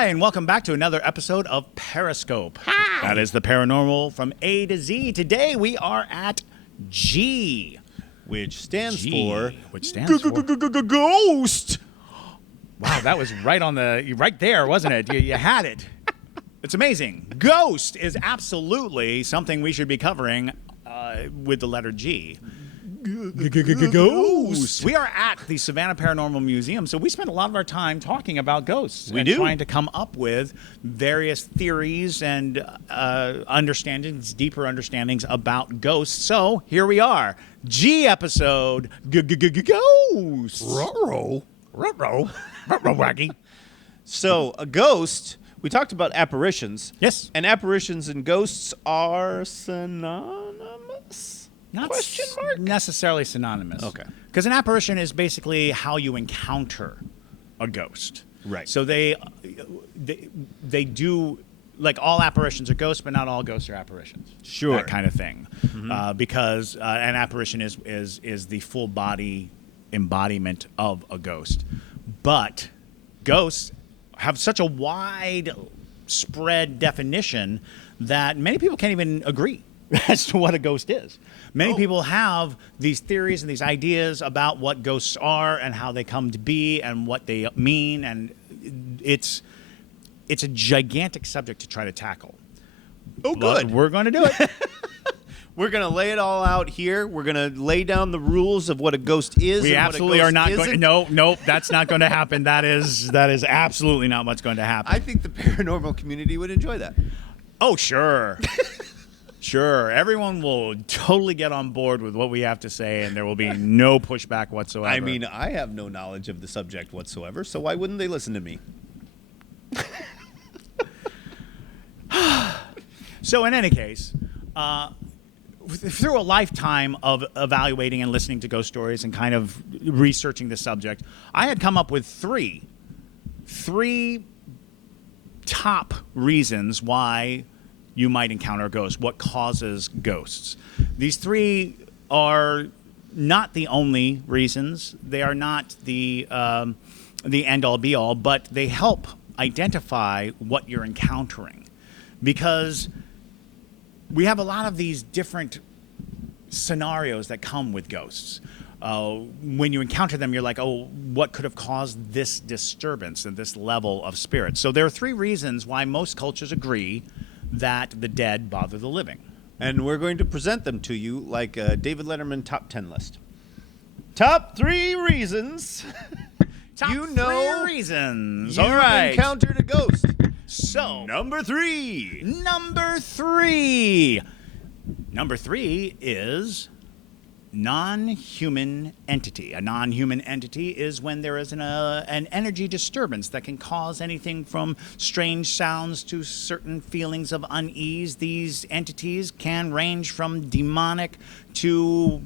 Hi, and welcome back to another episode of Periscope. Hi. That is the paranormal from A to Z. Today we are at G, Which stands G, for which stands for ghost. Wow, that was right there, wasn't it? You had it. It's amazing. Ghost is absolutely something we should be covering with the letter G. Ghost. We are at the Savannah Paranormal Museum, so we spend a lot of our time talking about ghosts. We and do. trying to come up with various theories and understandings, deeper understandings about ghosts. So here we are, G episode, ghosts. Ruh-roh. Wacky. So a ghost. We talked about apparitions. Yes. And apparitions and ghosts are synonymous. Not Question mark? necessarily synonymous. Okay. Because an apparition is basically how you encounter a ghost. Right. So they do, like, all apparitions are ghosts, but not all ghosts are apparitions. Sure. That kind of thing. Because an apparition is the full body embodiment of a ghost. But ghosts have such a wide spread definition that many people can't even agree as to what a ghost is. Many people have these theories and these ideas about what ghosts are and how they come to be and what they mean, and it's a gigantic subject to try to tackle. Oh, But good. we're going to do it. We're going to lay it all out here. We're going to lay down the rules of what a ghost is. We and absolutely what a are ghost not going. isn't. No, that's not going to happen. That is absolutely not what's going to happen. I think the paranormal community would enjoy that. Oh, sure. Sure. Everyone will totally get on board with what we have to say, and there will be no pushback whatsoever. I mean, I have no knowledge of the subject whatsoever, so why wouldn't they listen to me? So in any case, through a lifetime of evaluating and listening to ghost stories and kind of researching the subject, I had come up with three top reasons why you might encounter a ghost, what causes ghosts. These three are not the only reasons. They are not the end-all, be-all, but they help identify what you're encountering. Because we have a lot of these different scenarios that come with ghosts. When you encounter them, you're like, oh, what could have caused this disturbance and this level of spirit? So there are three reasons why most cultures agree that the dead bother the living. And we're going to present them to you like a David Letterman top 10 list. Top 3 reasons Top you know three reasons. you've All right. encountered a ghost. So, Number 3. Number three is non-human entity. A non-human entity is when there is an energy disturbance that can cause anything from strange sounds to certain feelings of unease. These entities can range from demonic to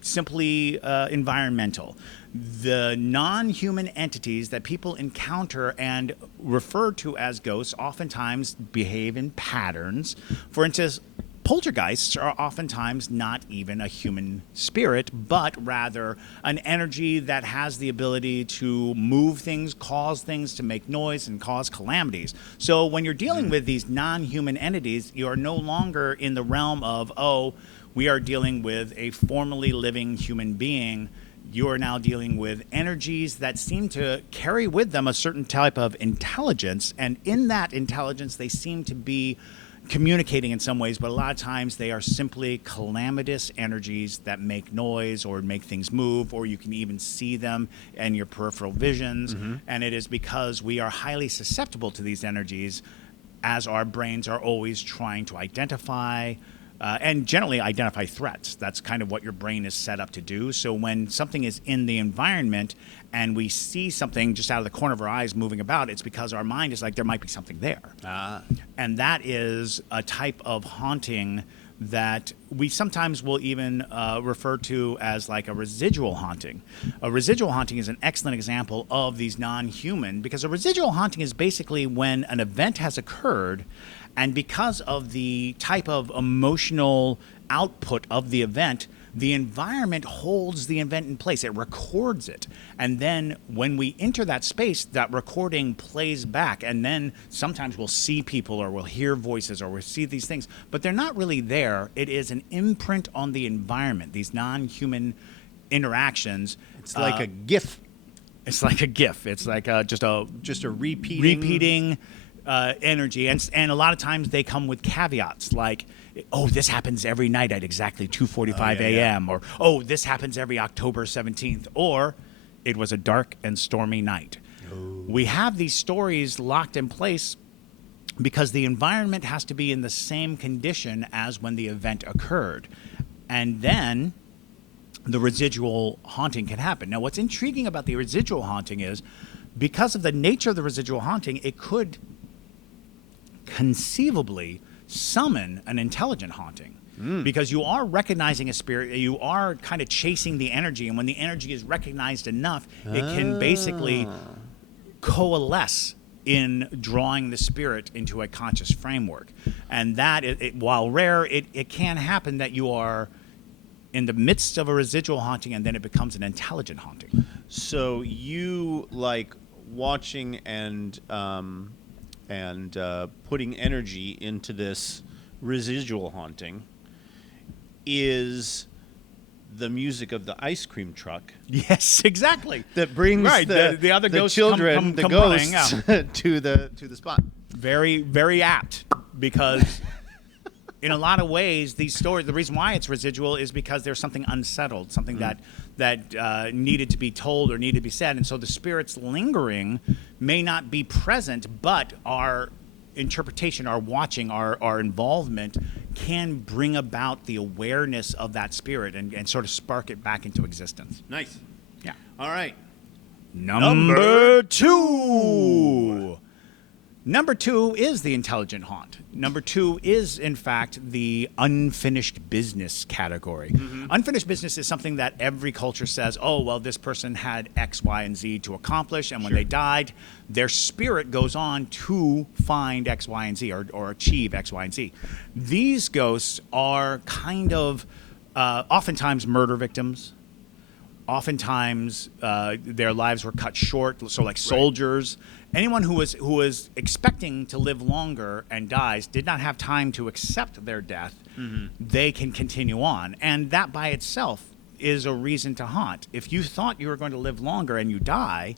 simply environmental. The non-human entities that people encounter and refer to as ghosts oftentimes behave in patterns. For instance, poltergeists are oftentimes not even a human spirit, but rather an energy that has the ability to move things, cause things to make noise, and cause calamities. So when you're dealing with these non-human entities, you are no longer in the realm of, oh, we are dealing with a formerly living human being. You are now dealing with energies that seem to carry with them a certain type of intelligence, and in that intelligence, they seem to be communicating in some ways, but a lot of times they are simply calamitous energies that make noise or make things move, or you can even see them in your peripheral visions. And it is because we are highly susceptible to these energies, as our brains are always trying to identify and generally identify threats. That's kind of what your brain is set up to do. So when something is in the environment and we see something just out of the corner of our eyes moving about, it's because our mind is like, there might be something there. And that is a type of haunting that we sometimes will even refer to as like a residual haunting. A residual haunting is an excellent example of these non-human, because a residual haunting is basically when an event has occurred, and because of the type of emotional output of the event, the environment holds the event in place. It records it. And then when we enter that space, that recording plays back. And then sometimes we'll see people or we'll hear voices or we'll see these things, but they're not really there. It is an imprint on the environment, these non-human interactions. It's like a GIF. It's like a GIF. It's like just a repeating energy, and a lot of times they come with caveats like, "Oh, this happens every night at exactly 2:45 a.m." Or "Oh, this happens every October 17th," or "It was a dark and stormy night." We have these stories locked in place because the environment has to be in the same condition as when the event occurred, and then the residual haunting can happen. Now, what's intriguing about the residual haunting is because of the nature of the residual haunting, it could conceivably summon an intelligent haunting because you are recognizing a spirit, you are kind of chasing the energy, and when the energy is recognized enough, it can basically coalesce in drawing the spirit into a conscious framework. And that, while rare, it can happen that you are in the midst of a residual haunting and then it becomes an intelligent haunting. So you like watching and putting energy into this residual haunting is the music of the ice cream truck Yes, exactly. that brings the other the ghosts children, come the running, ghosts, yeah. to the spot. Very, very apt, because in a lot of ways, these stories, the reason why it's residual is because there's something unsettled, something that needed to be told or needed to be said. And so the spirits lingering may not be present, but our interpretation, our watching, our involvement can bring about the awareness of that spirit and sort of spark it back into existence. Nice. Yeah. All right. Number two. Number two is the intelligent haunt. Number two is, in fact, the unfinished business category. Unfinished business is something that every culture says, oh, well, this person had X, Y, and Z to accomplish, and when they died, their spirit goes on to find X, Y, and Z, or achieve X, Y, and Z. These ghosts are kind of oftentimes murder victims. Oftentimes, their lives were cut short. So, like soldiers, anyone who was expecting to live longer and dies did not have time to accept their death. They can continue on, and that by itself is a reason to haunt. If you thought you were going to live longer and you die,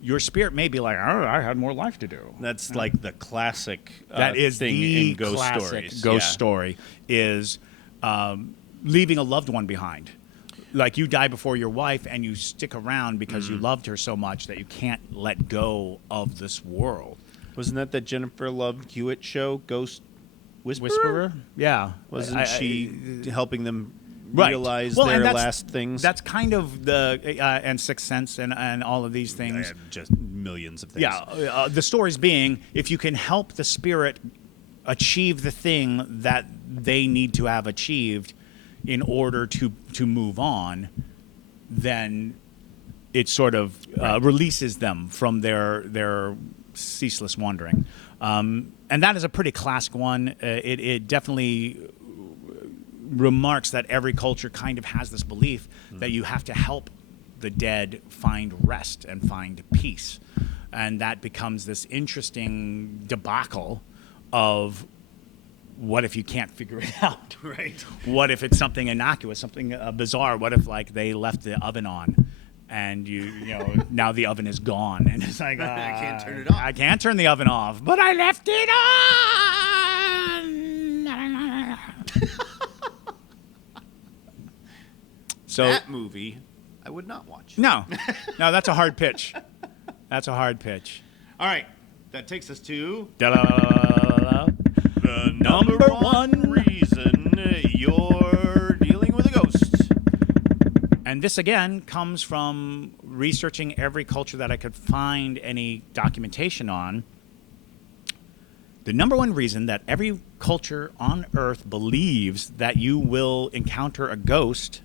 your spirit may be like, "Oh, I had more life to do." That's like the classic That is thing the in ghost classic stories. ghost story is leaving a loved one behind. Like you die before your wife and you stick around because you loved her so much that you can't let go of this world. Wasn't that the Jennifer Love Hewitt show, Ghost Whisperer? Whisperer? Yeah. Wasn't she helping them Right. realize Well, their and that's- last things? That's kind of the, and Sixth Sense and all of these things. Just millions of things. Yeah, the stories being, if you can help the spirit achieve the thing that they need to have achieved in order to move on, then it sort of releases them from their ceaseless wandering. And that is a pretty classic one. It definitely remarks that every culture kind of has this belief that you have to help the dead find rest and find peace. And that becomes this interesting debacle of, what if you can't figure it out? Right. What if it's something innocuous, something bizarre? What if like they left the oven on, and you know now the oven is gone, and it's like I can't turn it off. I can't turn the oven off, but I left it on. So That movie, I would not watch. no, that's a hard pitch. That's a hard pitch. All right. That takes us to Da-da-da-da-da-da. the Number one reason you're dealing with a ghost. And this, again, comes from researching every culture that I could find any documentation on. The number one reason that every culture on Earth believes that you will encounter a ghost: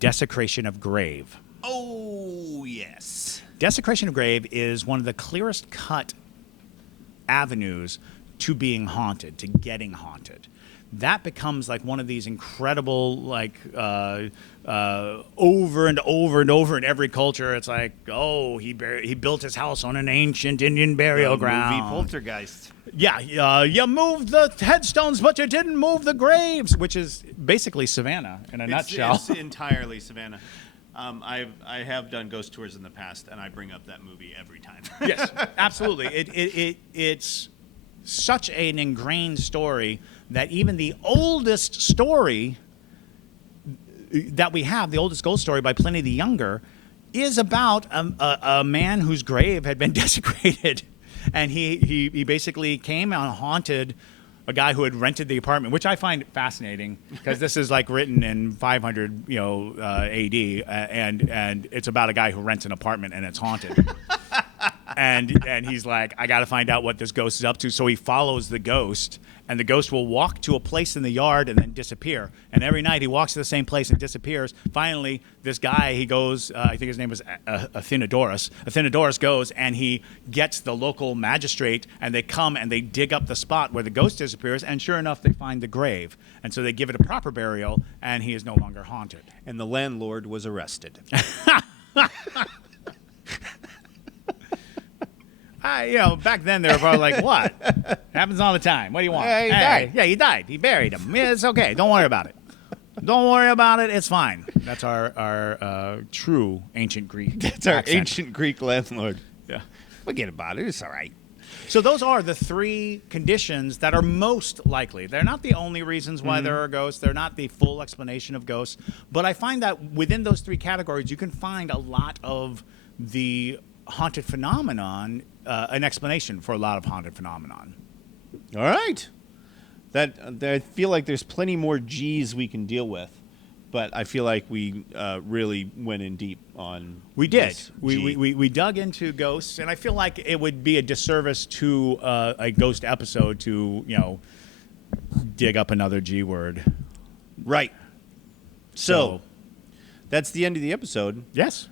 desecration of grave. Oh, yes. Desecration of grave is one of the clearest cut avenues to being haunted, to getting haunted. that becomes like one of these incredible, like, over and over and over in every culture. It's like, oh, he built his house on an ancient Indian burial ground. Movie Poltergeist. Yeah, you moved the headstones, but you didn't move the graves, which is basically Savannah in a nutshell. It's entirely Savannah. I have done ghost tours in the past, and I bring up that movie every time. Yes, absolutely. It's such an ingrained story that even the oldest story that we have, the oldest ghost story by Pliny the Younger, is about a man whose grave had been desecrated. And he basically came and haunted a guy who had rented the apartment, which I find fascinating because this is like written in 500 AD, and it's about a guy who rents an apartment and it's haunted. and he's like, I got to find out what this ghost is up to. So he follows the ghost, and the ghost will walk to a place in the yard and then disappear. And every night he walks to the same place and disappears. Finally, this guy, he goes, I think his name was Athenodorus. Athenodorus goes and he gets the local magistrate, and they come and they dig up the spot where the ghost disappears, and sure enough, they find the grave. And so they give it a proper burial, and he is no longer haunted. And the landlord was arrested. Back then they were probably like, what? Happens all the time. What do you want? Yeah, he died. Yeah, he died. He buried him. Yeah, it's okay. Don't worry about it. Don't worry about it. It's fine. That's our true ancient Greek. It's our accent. ancient Greek landlord. Yeah. Forget about it. It's all right. So those are the three conditions that are most likely. They're not the only reasons why there are ghosts. They're not the full explanation of ghosts. But I find that within those three categories, you can find a lot of the haunted phenomenon, an explanation for a lot of haunted phenomenon. All right. I feel like there's plenty more G's we can deal with, but I feel like we really went in deep on. We did. this We, G. we dug into ghosts, and I feel like it would be a disservice to a ghost episode to dig up another G word. Right. So that's the end of the episode. Yes.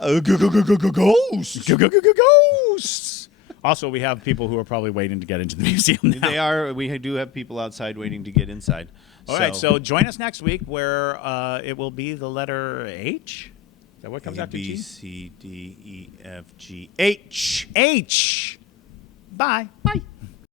Ghosts. Ghosts. Also, we have people who are probably waiting to get into the museum now. They are. We do have people outside waiting to get inside. All right, so join us next week where it will be the letter H. Is that what comes after G? B, C, D, E, F, G, H. H. Bye. Bye.